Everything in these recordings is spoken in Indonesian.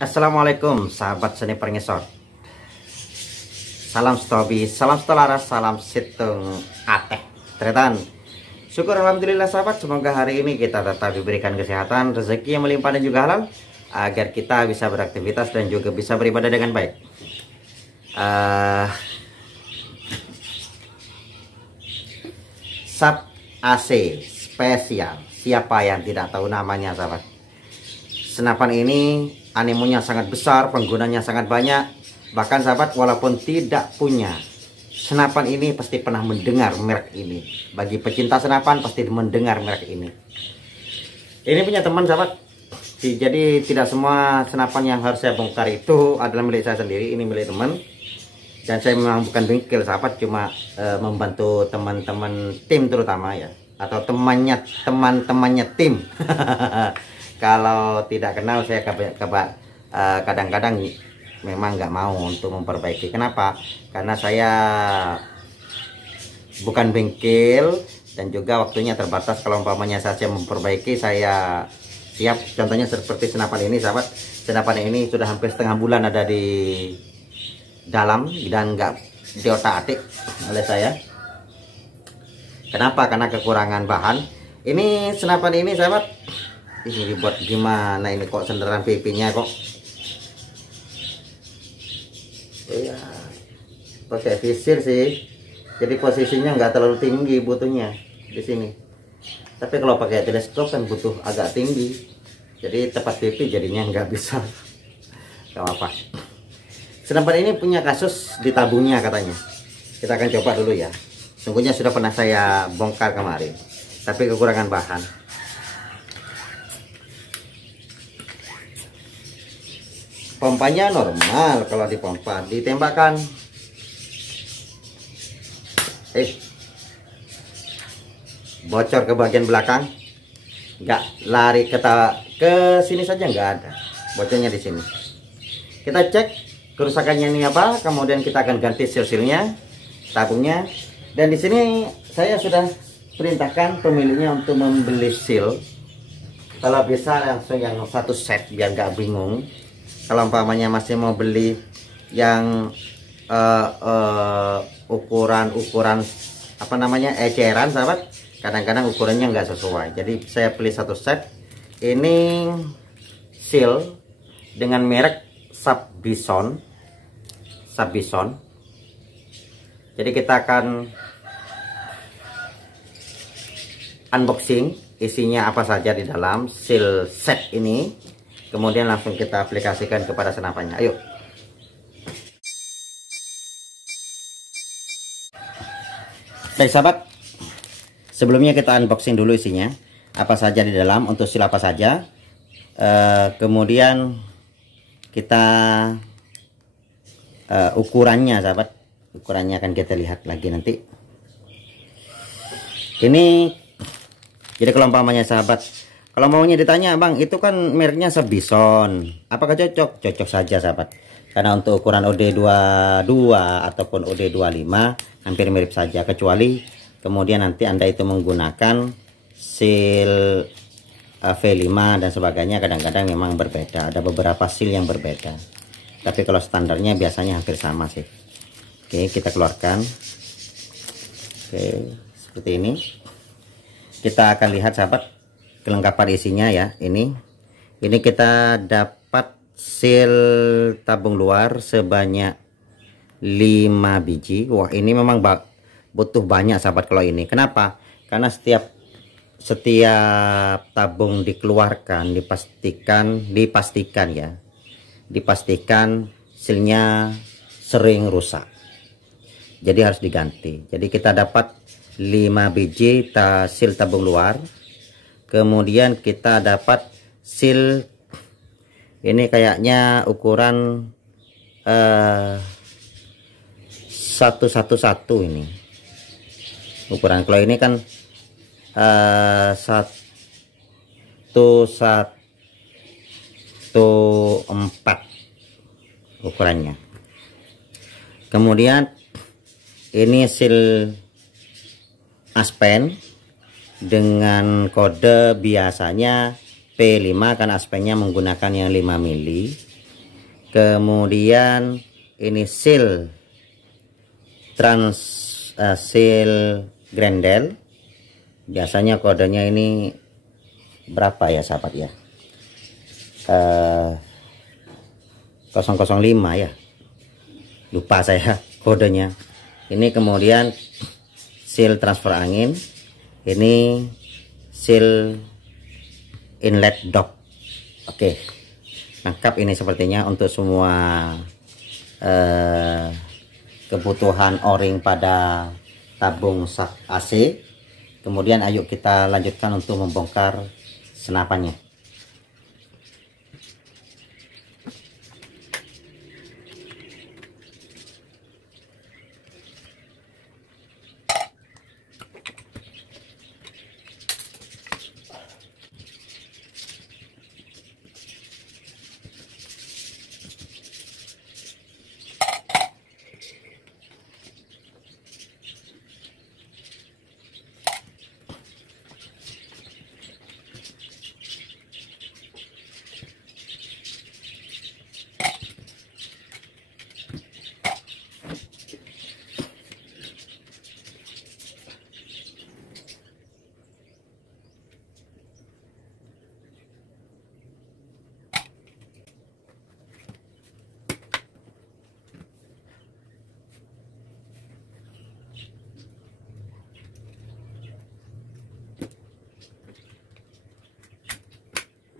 Assalamualaikum sahabat seni pengesot. Salam stobi, salam stolaras, salam situng ateh. Tretan. Syukur alhamdulillah sahabat, semoga hari ini kita tetap diberikan kesehatan, rezeki yang melimpah dan juga halal, agar kita bisa beraktivitas dan juga bisa beribadah dengan baik. Sub AC spesial. Siapa yang tidak tahu namanya sahabat? Senapan ini animonya sangat besar, penggunanya sangat banyak. Bahkan sahabat, walaupun tidak punya senapan ini, pasti pernah mendengar merek ini. Bagi pecinta senapan pasti mendengar merek ini. Ini punya teman sahabat. Jadi tidak semua senapan yang harus saya bongkar itu adalah milik saya sendiri. Ini milik teman. Dan saya memang bukan bengkel sahabat, cuma membantu teman-teman tim terutama ya, atau teman-temannya tim. Kalau tidak kenal saya kadang-kadang memang nggak mau untuk memperbaiki. Kenapa? Karena saya bukan bengkel dan juga waktunya terbatas. Kalau umpamanya saya memperbaiki, saya siap. Contohnya seperti senapan ini sahabat. Senapan ini sudah hampir setengah bulan ada di dalam dan nggak diotak-atik oleh saya. Kenapa? Karena kekurangan bahan. Ini senapan ini sahabat, ini dibuat gimana ini kok senderan pipinya kok ya pakai visir sih, jadi posisinya nggak terlalu tinggi butuhnya di sini. Tapi kalau pakai teleskop kan butuh agak tinggi, jadi tepat pipi jadinya nggak bisa. Gak apa. Senapan ini punya kasus di tabungnya katanya. Kita akan coba dulu ya. Sungguhnya sudah pernah saya bongkar kemarin, tapi kekurangan bahan. Pompanya normal, kalau dipompa ditembakkan. Bocor ke bagian belakang, nggak lari ke sini saja, nggak ada bocornya di sini. Kita cek kerusakannya ini apa, kemudian kita akan ganti silnya, tabungnya. Dan di sini saya sudah perintahkan pemiliknya untuk membeli sil. Kalau bisa langsung yang satu set biar nggak bingung. Kalau umpamanya masih mau beli yang ukuran apa namanya eceran sahabat, kadang-kadang ukurannya nggak sesuai. Jadi saya beli satu set. Ini seal dengan merek Subison. Jadi kita akan unboxing isinya apa saja di dalam seal set ini. Kemudian langsung kita aplikasikan kepada senapannya. Ayo. Baik sahabat, sebelumnya kita unboxing dulu isinya. Apa saja di dalam, untuk sil apa saja. Kemudian kita ukurannya sahabat. Ukurannya akan kita lihat lagi nanti. Ini, jadi kalau umpamanya sahabat, kalau maunya ditanya, bang itu kan mereknya Subison, apakah cocok? Cocok saja sahabat, karena untuk ukuran OD22 ataupun OD25 hampir mirip saja, kecuali kemudian nanti anda itu menggunakan seal V5 dan sebagainya, kadang-kadang memang berbeda, ada beberapa seal yang berbeda, tapi kalau standarnya biasanya hampir sama sih. Oke, kita keluarkan. Oke, seperti ini. Kita akan lihat sahabat kelengkapan isinya ya. Ini kita dapat seal tabung luar sebanyak 5 biji. Wah, ini memang butuh banyak sahabat kalau ini. Kenapa? Karena setiap tabung dikeluarkan dipastikan sealnya sering rusak, jadi harus diganti. Jadi kita dapat 5 biji seal tabung luar. Kemudian kita dapat seal ini kayaknya ukuran 111 ini ukuran. Kalau ini kan 114 ukurannya. Kemudian ini seal aspen dengan kode biasanya P5, karena aspennya menggunakan yang 5 mili. Kemudian ini seal seal Grendel. Biasanya kodenya ini berapa ya sahabat ya, 005 ya, lupa saya kodenya. Ini kemudian seal transfer angin, ini seal inlet dock. Oke, lengkap ini sepertinya untuk semua kebutuhan o-ring pada tabung sak AC. Kemudian ayo kita lanjutkan untuk membongkar senapannya.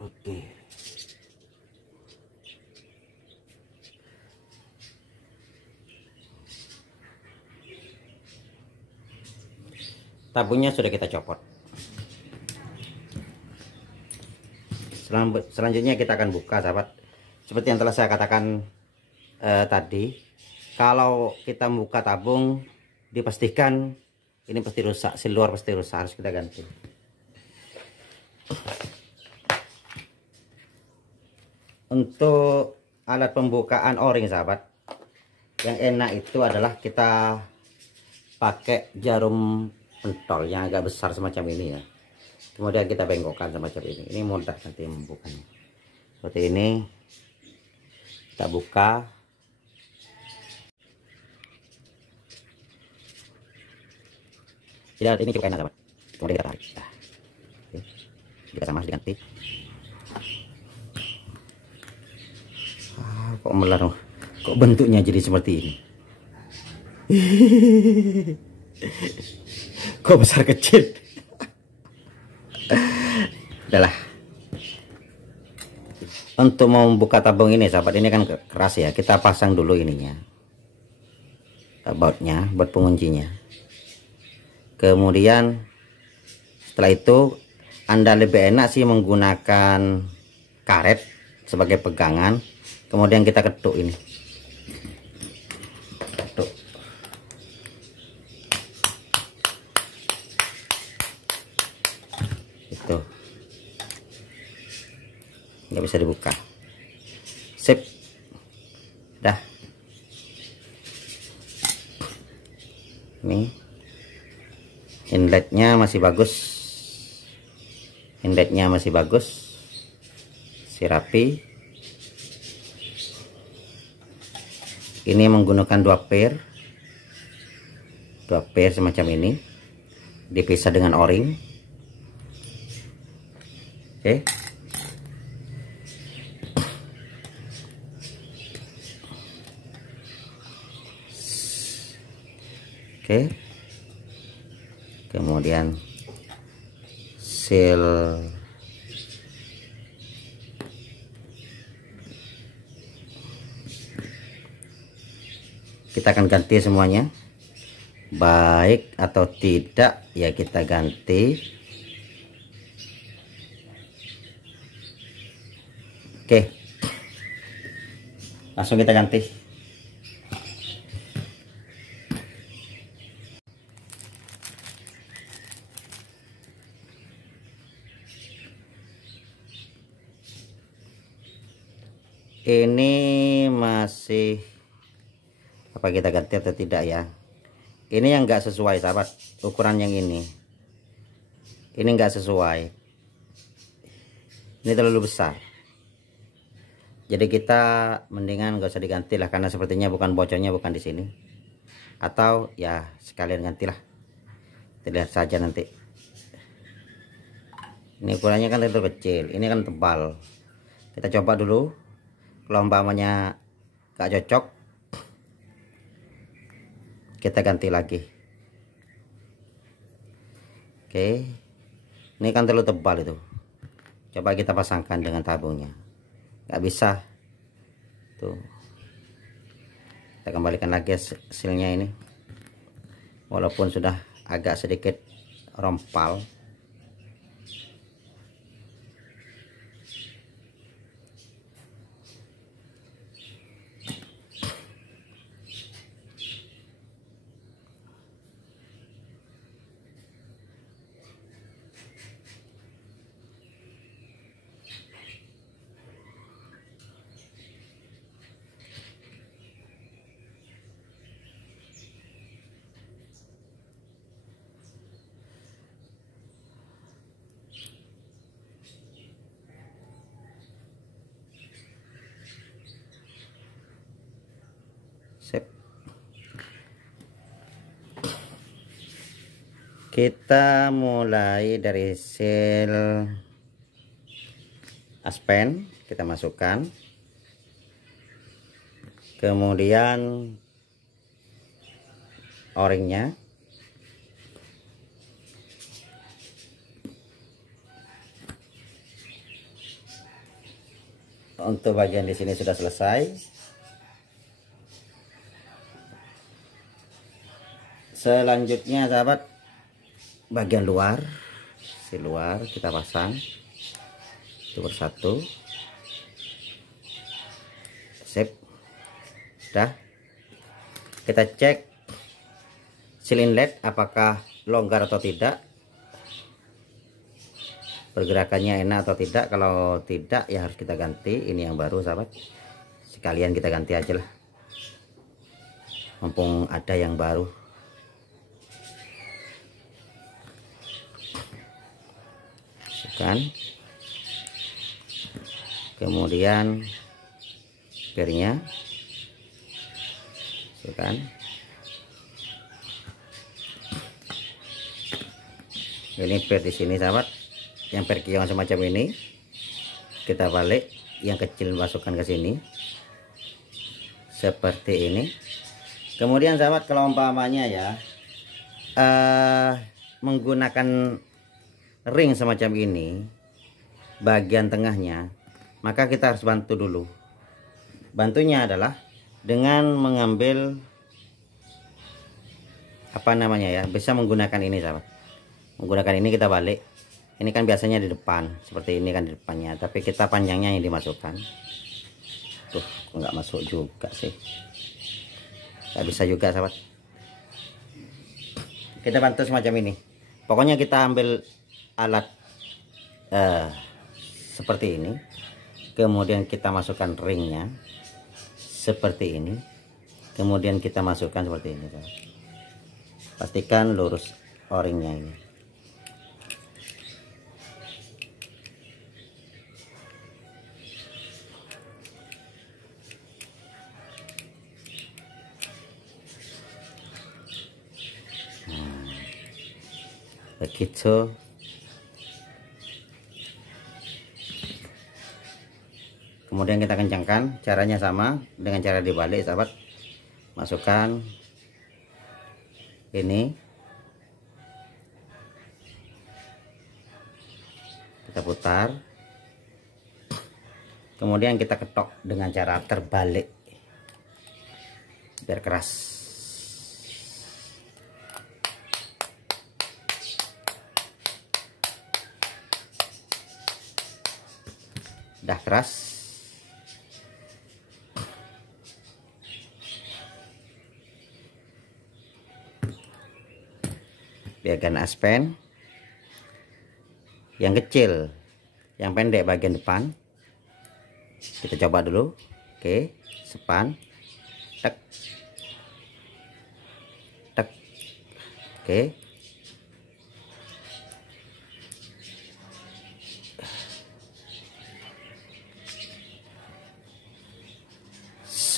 Oke. Tabungnya sudah kita copot. Selanjutnya kita akan buka sahabat. Seperti yang telah saya katakan tadi, kalau kita buka tabung dipastikan ini pasti rusak, seal luar pasti rusak, harus kita ganti. Untuk alat pembukaan o-ring sahabat, yang enak itu adalah kita pakai jarum pentol yang agak besar semacam ini ya. Kemudian kita bengkokkan semacam ini. Ini mudah nanti membukanya. Seperti ini. Kita buka. Jadi ini cukup enak sahabat. Kemudian kita tarik. Nah, oke. Kita sama diganti. Kok melarang, kok bentuknya jadi seperti ini. Kok besar kecil. Udahlah. Untuk membuka tabung ini sahabat, ini kan keras ya, kita pasang dulu ininya, bautnya, buat penguncinya. Kemudian setelah itu Anda lebih enak sih menggunakan karet sebagai pegangan. Kemudian kita ketuk ini. Ketuk. Itu. Nggak bisa dibuka. Sip. Dah. Ini. Inletnya masih bagus. Inletnya masih bagus. Si rapi. Ini menggunakan 2 pair semacam ini, dipisah dengan o-ring. Oke. Oke. Kemudian seal kita akan ganti semuanya, baik atau tidak ya kita ganti. Oke, langsung kita ganti. Ini masih apa kita ganti atau tidak ya? Ini yang enggak sesuai sahabat, ukuran yang ini enggak sesuai, ini terlalu besar. Jadi kita mendingan gak usah diganti lah, karena sepertinya bukan bocornya bukan di sini. Atau ya sekalian gantilah. Kita lihat saja nanti. Ini ukurannya kan terlalu kecil, ini kan tebal. Kita coba dulu. Kalau umpamanya gak cocok, kita ganti lagi. Oke, ini kan terlalu tebal itu. Coba kita pasangkan dengan tabungnya. Gak bisa tuh. Kita kembalikan lagi hasilnya ini, walaupun sudah agak sedikit rompal. Sip. Kita mulai dari sel aspen, kita masukkan. Kemudian o-ringnya. Untuk bagian di sini sudah selesai. Selanjutnya sahabat, bagian luar, si luar kita pasang itu persatu. Sip. Sudah. Kita cek seal inlet apakah longgar atau tidak, pergerakannya enak atau tidak. Kalau tidak ya harus kita ganti. Ini yang baru sahabat, sekalian kita ganti aja lah, mumpung ada yang baru. Kan, kemudian pernya, kan, ini per di sini sahabat, yang per kiong semacam ini kita balik, yang kecil masukkan ke sini seperti ini. Kemudian sahabat, kalau umpamanya ya menggunakan ring semacam ini bagian tengahnya, maka kita harus bantu dulu. Bantunya adalah dengan mengambil apa namanya ya, bisa menggunakan ini sahabat. Menggunakan ini kita balik. Ini kan biasanya di depan, seperti ini kan di depannya, tapi kita panjangnya yang dimasukkan. Tuh, nggak masuk juga sih. Nggak bisa juga sahabat. Kita bantu semacam ini. Pokoknya kita ambil alat seperti ini, kemudian kita masukkan ringnya seperti ini, kemudian kita masukkan seperti ini. Pastikan lurus o-ringnya ini. Begitu. Kemudian kita kencangkan, caranya sama dengan cara dibalik sahabat. Masukkan ini, kita putar, kemudian kita ketok dengan cara terbalik biar keras. Udah keras. Bagian aspen yang kecil, yang pendek bagian depan kita coba dulu. Oke, sepan, tek tek. Oke,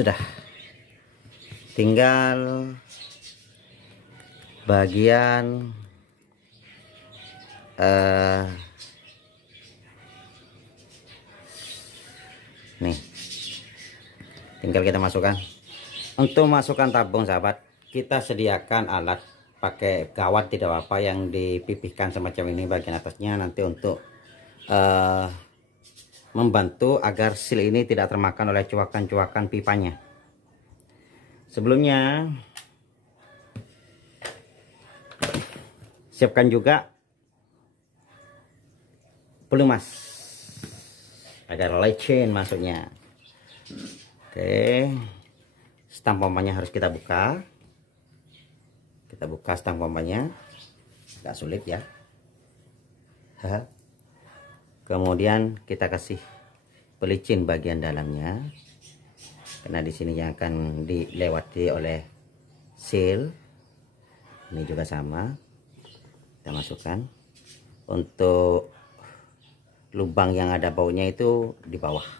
sudah. Tinggal bagian nih, tinggal kita masukkan. Untuk masukkan tabung sahabat, kita sediakan alat pakai kawat tidak apa-apa yang dipipihkan semacam ini bagian atasnya, nanti untuk membantu agar seal ini tidak termakan oleh cuakan-cuakan pipanya. Sebelumnya siapkan juga pelumas agar lecin masuknya. Oke, stang pompanya harus kita buka. Kita buka stang pompanya, nggak sulit ya. Kemudian kita kasih pelicin bagian dalamnya, karena di sini yang akan dilewati oleh seal. Ini juga sama, kita masukkan. Untuk lubang yang ada baunya itu di bawah.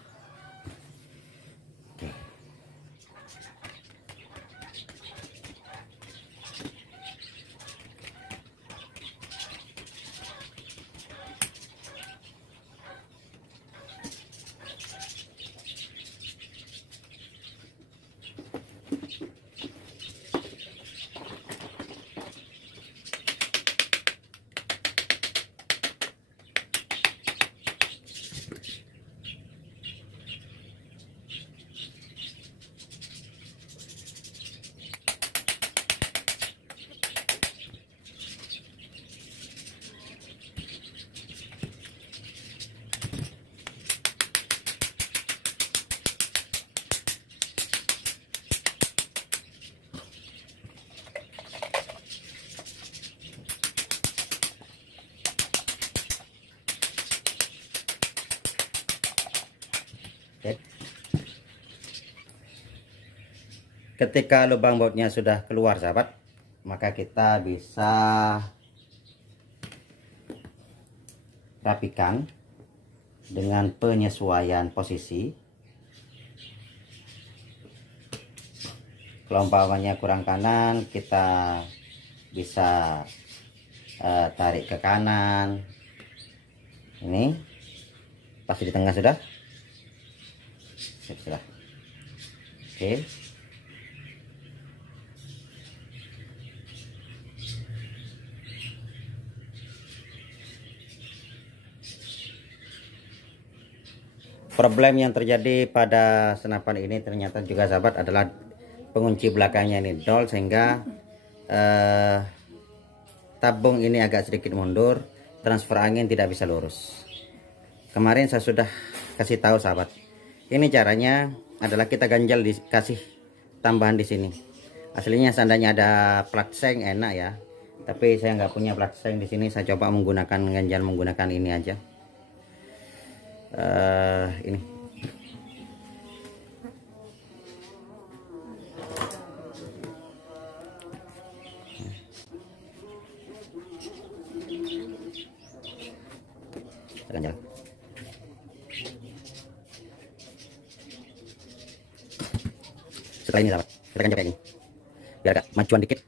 Ketika lubang bautnya sudah keluar sahabat, maka kita bisa rapikan dengan penyesuaian posisi. Kalau umpamanya kurang kanan, kita bisa tarik ke kanan. Ini pasti di tengah sudah. Sudah. Oke. Problem yang terjadi pada senapan ini ternyata juga sahabat adalah pengunci belakangnya ini dol, sehingga tabung ini agak sedikit mundur, transfer angin tidak bisa lurus. Kemarin saya sudah kasih tahu sahabat, ini caranya adalah kita ganjal, dikasih tambahan di sini. Aslinya seandainya ada plat seng enak ya, tapi saya nggak punya plat seng di sini. Saya coba menggunakan ganjal, menggunakan ini aja. Ini ganjal. Setelah ini sahabat, kita ganjal kayak gini biar agak majuan dikit.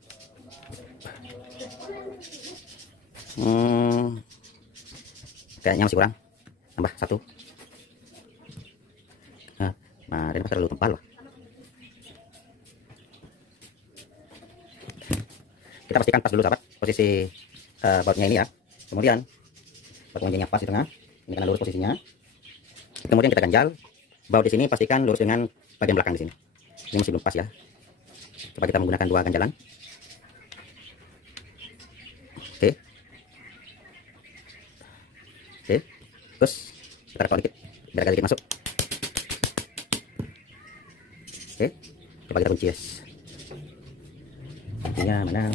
Kayaknya masih kurang, tambah satu. Nah, ini terlalu tebal loh. Kita pastikan pas dulu sahabat posisi bautnya ini ya. Kemudian baut kuncinya pas di tengah, ini karena lurus posisinya. Kemudian kita ganjal baut di sini, pastikan lurus dengan bagian belakang di sini. Ini masih belum pas ya. Coba kita menggunakan dua ganjalan. Oke. Oke. Terus kita rekor dikit biar agak dikit masuk. Oke, coba kita kunci yes. Kuncinya mana?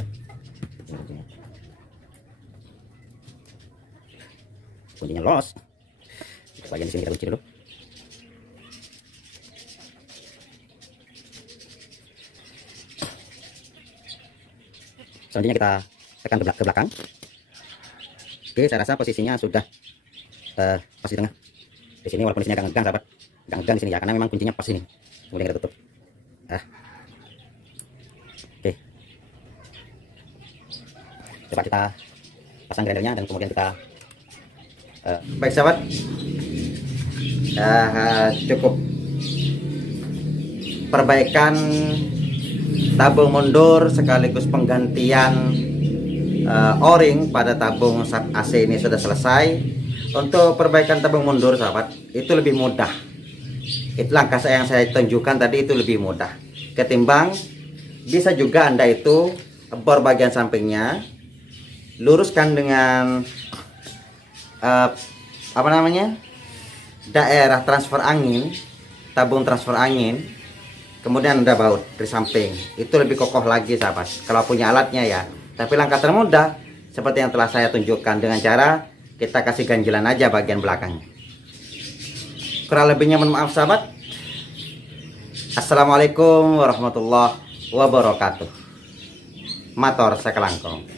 Kuncinya los. Bagian di sini kita kunci dulu. Selanjutnya kita tekan ke belakang. Oke, saya rasa posisinya sudah pas di tengah. Di sini walaupun di sini agak ngegang sahabat, agak ngegang di sini ya, karena memang kuncinya pas ini. Kemudian kita tutup. Oke, coba kita pasang grendelnya dan kemudian kita baik sahabat, cukup perbaikan tabung mundur sekaligus penggantian o-ring pada tabung sat AC ini sudah selesai. Untuk perbaikan tabung mundur sahabat, itu lebih mudah. Itu langkah yang saya tunjukkan tadi, itu lebih mudah ketimbang bisa juga Anda itu bor bagian sampingnya luruskan dengan apa namanya, daerah transfer angin, tabung transfer angin, kemudian Anda baut dari samping. Itu lebih kokoh lagi sahabat kalau punya alatnya ya. Tapi langkah termudah seperti yang telah saya tunjukkan dengan cara kita kasih ganjilan aja bagian belakangnya. Kurang lebihnya mohon maaf sahabat. Assalamualaikum warahmatullahi wabarakatuh. Matur sakelangkong.